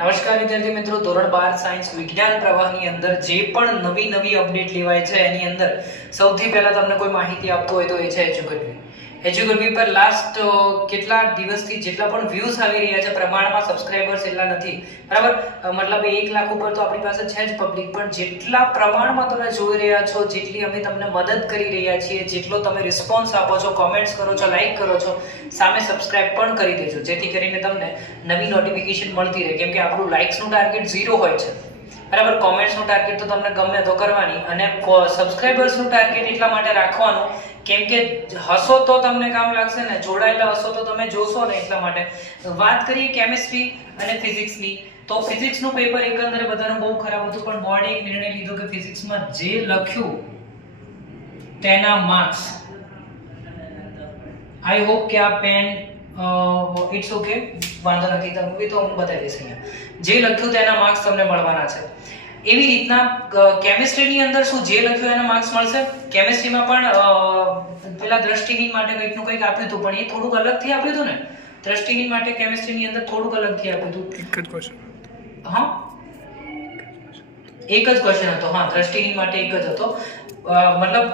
નમસ્કાર વિદ્યાર્થી મિત્રો, ધોરણ 12 સાયન્સ વિજ્ઞાન પ્રવાહની અંદર જે પણ નવી અપડેટ લેવાય છે એની અંદર સૌથી પહેલા તમને કોઈ માહિતી આપતો હોય તો એ છે એજ્યુકેટવી પર લાસ્ટ કેટલા દિવસથી જેટલા પણ વ્યૂઝ આવી રહ્યા છે પ્રમાણમાં સબસ્ક્રાઇબર્સ એટલા નથી, બરાબર. મતલબ 1 લાખ ઉપર તો આપણી પાસે છે જ પબ્લિક, પણ જેટલા પ્રમાણમાં તમે જોઈ રહ્યા છો, જેટલી અમે તમને મદદ કરી રહ્યા છીએ, જેટલો તમે રિસ્પોન્સ આપો છો, કોમેન્ટ્સ કરો છો, લાઈક કરો છો, સામે સબસ્ક્રાઇબ પણ કરી દેજો જેથી કરીને તમને નવી નોટિફિકેશન મળતી રહે. કેમ કે આપણું લાઇક્સનું ટાર્ગેટ 0 હોય છે, બરાબર. કોમેન્ટ્સનું ટાર્ગેટ તો તમને ગમે તો કરવાની, અને સબસ્ક્રાઇબર્સનું ટાર્ગેટ એટલા માટે રાખવાનું કેમ કે હસો તો તમને કામ લાગશે ને, જોડાયેલા હસો તો તમે જોશો ને, એટલા માટે. વાત કરીએ કેમિસ્ટ્રી અને ફિઝિક્સની, તો ફિઝિક્સનું પેપર એકંદરે બધાનું બહુ ખરાબ હતું, પણ બોર્ડે એક નિર્ણય લીધો કે ફિઝિક્સમાં જે લખ્યું તેના માર્ક્સ, આઈ હોપ કે આ પેન ઇટ્સ ઓકે, વાંધો નથી, તમે તો હું બતાવી દઈશ અહીંયા. જે લખ્યું તેના માર્ક્સ તમને મળવાના છે. એવી રીતના કેમિસ્ટ્રીની અંદર શું જે લખ્યું એના માર્ક્સ મળશે. કેમિસ્ટ્રીમાં પણ પેલા દ્રષ્ટિહીન માટે કંઈકનું કંઈક આપ્યું હતું, પણ એ થોડુંક અલગથી આપ્યું હતું ને. દ્રષ્ટિહીન માટે કેમિસ્ટ્રીની અંદર થોડુંક અલગથી આપ્યું હતું. એક જ ક્વેશ્ચન. હા, એક જ ક્વેશ્ચન હતો. હા, દ્રષ્ટિહીન માટે એક જ હતો. મતલબ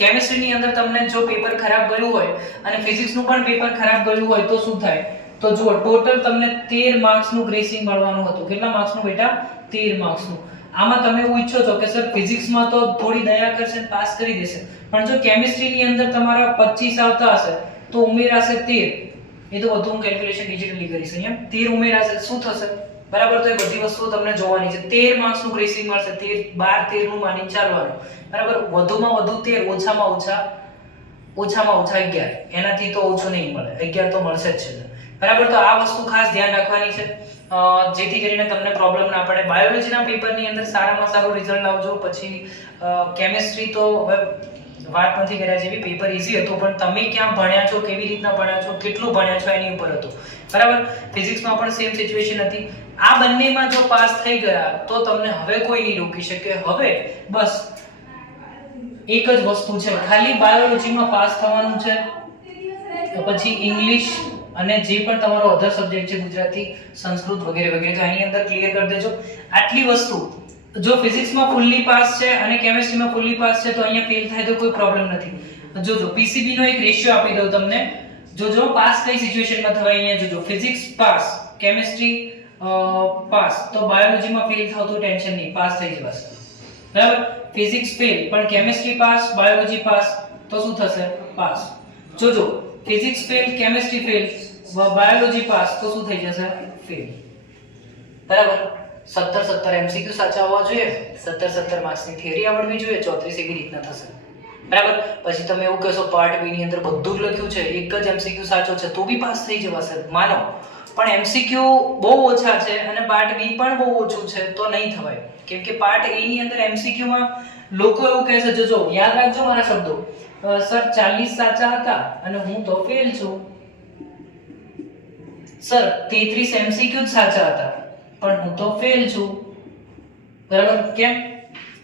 કેમિસ્ટ્રીની અંદર તમને જો પેપર ખરાબ ગયું હોય અને ફિઝિક્સનું પણ પેપર ખરાબ ગયું હોય તો શું થાય, તો જુઓ ટોટલ તમને 13 માર્ક્સનું ગ્રેસિંગ મળવાનું હતું. કેટલા માર્ક્સનું બેટા? 13 માર્ક્સનું. આમાં તમે એવું ઈચ્છો છો કે સર ફિઝિક્સમાં તો થોડી દયા કરશે ને પાસ કરી દેશે, પણ જો કેમિસ્ટ્રીની અંદર તમારા 25 આવતા હશે તો ઉમેરાશે 13. એ તો બધું હું કેલ્ક્યુલેશન ડિજિટલી કરીશ. અહીંયા 13 ઉમેરાશે, શું થશે, બરાબર. તો એ બધી વસ્તુઓ તમને જોવાની છે. 13 માર્ક્સનું ગ્રેસિંગ મળશે. 13 12 13 નું માની ચાલવાનું, બરાબર. વધુમાં વધુ 13, ઓછામાં ઓછા 11. એનાથી તો ઓછું નહીં મળે, 11 તો મળશે જ છે, બરાબર. તો આ વસ્તુ ખાસ ધ્યાન રાખવાની છે જેથી કરીને તમને પ્રોબ્લેમ ના પડે. બાયોલોજીના પેપરની અંદર સારામાં સારું રિઝલ્ટ લાવજો. પછી કેમિસ્ટ્રી તો હવે વાત નથી કર્યા જેવી, પેપર ઈઝી હતું, પણ તમે ક્યાં ભણ્યા છો, કેવી રીતના ભણ્યા છો, કેટલું ભણ્યા છો એની ઉપર હતું, બરાબર. ફિઝિક્સમાં પણ સેમ સિચ્યુએશન હતી. આ બંનેમાં જો પાસ થઈ ગયા તો તમને હવે કોઈ નહીં રોકી શકે. હવે બસ એક જ વસ્તુ છે, ખાલી બાયોલોજીમાં પાસ થવાનું છે. પછી ઇંગ્લિશ અને જે પણ તમારો અધર સબ્જેક્ટ છે, ગુજરાતી, સંસ્કૃત વગેરે વગેરે, તો એની અંદર ક્લિયર કરી દેજો. આટલી વસ્તુ જો ફિઝિક્સમાં ફૂલ્લી પાસ છે અને કેમિસ્ટ્રીમાં ફૂલ્લી પાસ છે તો અહીંયા ફેલ થાય તો કોઈ પ્રોબ્લેમ નથી. જોજો પીસીબી નો એક રેશિયો આપી દઉં તમને. જોજો પાસ કઈ સિચ્યુએશનમાં થવાય. અહીંયા જોજો ફિઝિક્સ પાસ, કેમિસ્ટ્રી પાસ, તો બાયોલોજીમાં ફેલ થાવ તો ટેન્શન નહીં, પાસ થઈ જવાશે, બરાબર. ફિઝિક્સ ફેલ પણ કેમિસ્ટ્રી પાસ, બાયોલોજી પાસ, તો શું થશે? પાસ. જોજો physics fail, chemistry fail, biology pass, તો શું થઈ જશે? ફેલ, બરાબર. 17 MCQ સાચા હોવા જોઈએ, 17 માર્ક્સની થિયરી આવડવી જોઈએ, 34 એવી રીતના થશે, બરાબર. પછી તમે એવું કહેશો પાર્ટ બી ની અંદર બધું જ લખ્યું છે, એક જ MCQ સાચો છે તો બી પાસ થઈ જવાશે, માનો. પણ MCQ બહુ ઓછા છે અને પાર્ટ બી પણ બહુ ઓછું છે તો નહીં થવાય. કેમ કે પાર્ટ એ ની અંદર MCQ માં લોકો એવું કહે છે, જોજો યાદ રાખજો મારા શબ્દો, સર 40 સાચા હતા અને હું તો ફેલ છું. સર 33 MCQ જ સાચા હતા પણ હું તો ફેલ છું, બરાબર. કેમ?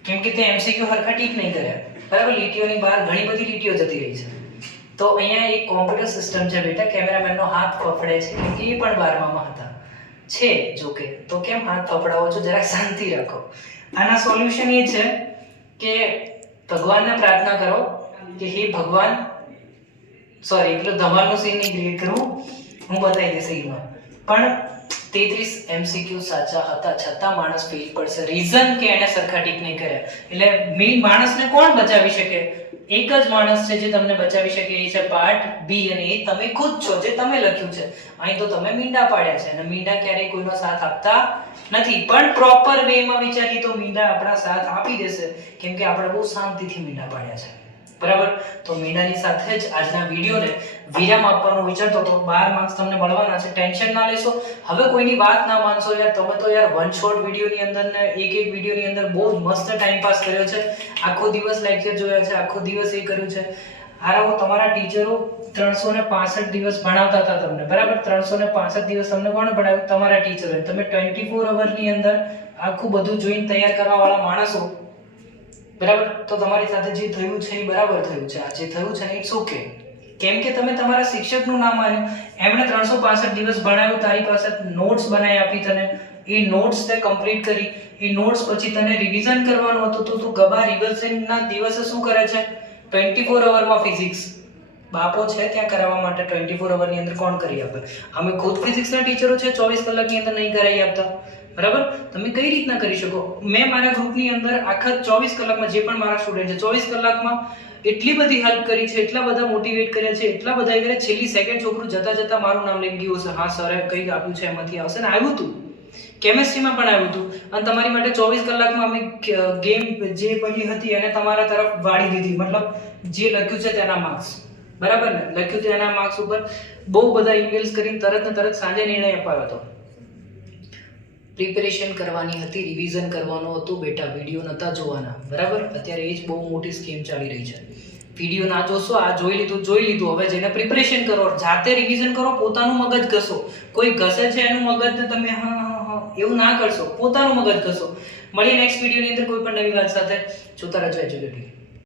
કેમ કે તે MCQ હરખા ટીક નહીં કર્યા, બરાબર. લીટીઓની બહાર ઘણી બધી લીટીઓ જતી રહી છે. તો અહીંયા એક કોમ્પ્યુટર સિસ્ટમ છે બેટા, કેમેરામેનનો હાથ ફફડે છે કેમ કે એ પણ 12માં હતા છે જોકે, તો કેમ હાથ ફફડાવો છો, જરા શાંતિ રાખો. આના સોલ્યુશન એ છે કે ભગવાનને પ્રાર્થના કરો કે હે ભગવાન, સોરી પેલો ધમાલનો સીન નહીં ક્રિએટ કરું, હું બતાવી દઈશ એમાં. પણ 33 MCQ સાચા હતા છતાં માણસ ફેલ પડશે. રીઝન કે એને સરખા ટીક નહીં કર્યા. એટલે મેઈન માણસને કોણ બચાવી શકે? એક જ માણસ છે જે તમને બચાવી શકે, એ છે પાર્ટ બી, અને એ તમે ખુદ છો, જે તમે લખ્યું છે. અહીં તો તમે મીંડા પાડ્યા છે અને મીંડા ક્યારેય કોઈનો સાથ આપતા નથી, પણ પ્રોપર વેમાં વિચારી તો મીંડા આપણા સાથ આપી દેશે, કેમ કે આપણે બહુ શાંતિથી મીંડા પાડ્યા છે, બરાબર. તો મીંડાની સાથે જ આજના વિડીયોને વિરામ આપવાનું વિચારતો તો 12 માર્ક્સ તમને મળવાના છે, ટેન્શન ના લેશો. હવે કોઈની વાત ના માનશો યાર. તમે તો યાર વન શોટ વિડીયોની અંદર ને એક વિડીયોની અંદર બહુ મસ્ત ટાઈમ પાસ કર્યો છે, આખો દિવસ લેક્ચર જોયા છે, આખો દિવસ એ કર્યું છે. હારાઓ તમારા ટીચરો 365 દિવસ ભણાવતા હતા તમને, બરાબર. 365 દિવસ તમને કોણ ભણાવ્યું? તમારા ટીચરો. તમે 24 અવરની અંદર આખું બધું જોઈને તૈયાર કરવા વાળા માણસો, બરાબર. તો તમારી સાથે જે થયું છે એ બરાબર થયું છે. આ જે થયું છે ને ઇટ્સ ઓકે, કેમ કે તમે તમારા શિક્ષકનું નામ માન્યું, એમણે 365 દિવસ ભણાવ્યું, તારી પાસે નોટ્સ બનાવી આપી તને, એ નોટ્સ તે કમ્પ્લીટ કરી, એ નોટ્સ પછી તને રિવિઝન કરવાનું હતું તો તું ગબા રિવિઝનના દિવસે શું કરે છે? 24 અવરમાં ફિઝિક્સ બાપો છે ત્યાં કરાવવા માટે 24 અવરની અંદર કોણ કરી આપે? અમે ખુદ ફિઝિક્સના ટીચરો છે, 24 કલાકની અંદર નહીં કરાવી આપતા. બરાબર? તમે કઈ રીતના કરી શકો? મેં મારા ગ્રુપની અંદર આખા 24 કલાકમાં જે પણ મારા સ્ટુડન્ટ છે 24 કલાકમાં એટલી બધી હેલ્પ કરી છે, એટલા બધા મોટિવેટ કર્યા છે, એટલા બધા એ કર્યા, છેલ્લી સેકન્ડ છોકરું જતા જતા મારું નામ લઈને ગયું હશે, હા સરે કંઈક આપ્યું છે એમાંથી આવશે ને, આવ્યું હતું કેમેસ્ટ્રીમાં પણ આવ્યું હતું. અને તમારી માટે 24 કલાકમાં અમે ગેમ જે બની હતી એને તમારા તરફ વાળી દીધી, મતલબ જે લખ્યું છે તેના માર્ક્સ. બરાબર ને? લખ્યું તેના માર્ક્સ ઉપર બહુ બધા ઈમેલ્સ કરીને તરત ને તરત સાંજે નિર્ણય અપાયો હતો. પ્રિપેરેશન કરવાની હતી, રિવિઝન કરવાનું હતું બેટા, વિડીયો નતા જોવાના. બરાબર? અત્યારે એ જ બહુ મોટી સ્કીમ ચાલી રહી છે. વિડીયો ના જોશો, આ જોઈ લીધું, હવે જેને પ્રિપેરેશન કરો, જાતે રિવિઝન કરો, પોતાનું મગજ ઘસો. કોઈ ઘસે છે એનું મગજને તમે હા એવું ના કરશો, પોતાનું મગજ ઘસો. મળીએ નેક્સ્ટ વિડીયોની અંદર કોઈ પણ નવી વાત સાથે. જોતા રહેજો એજ્યુકેટિવ.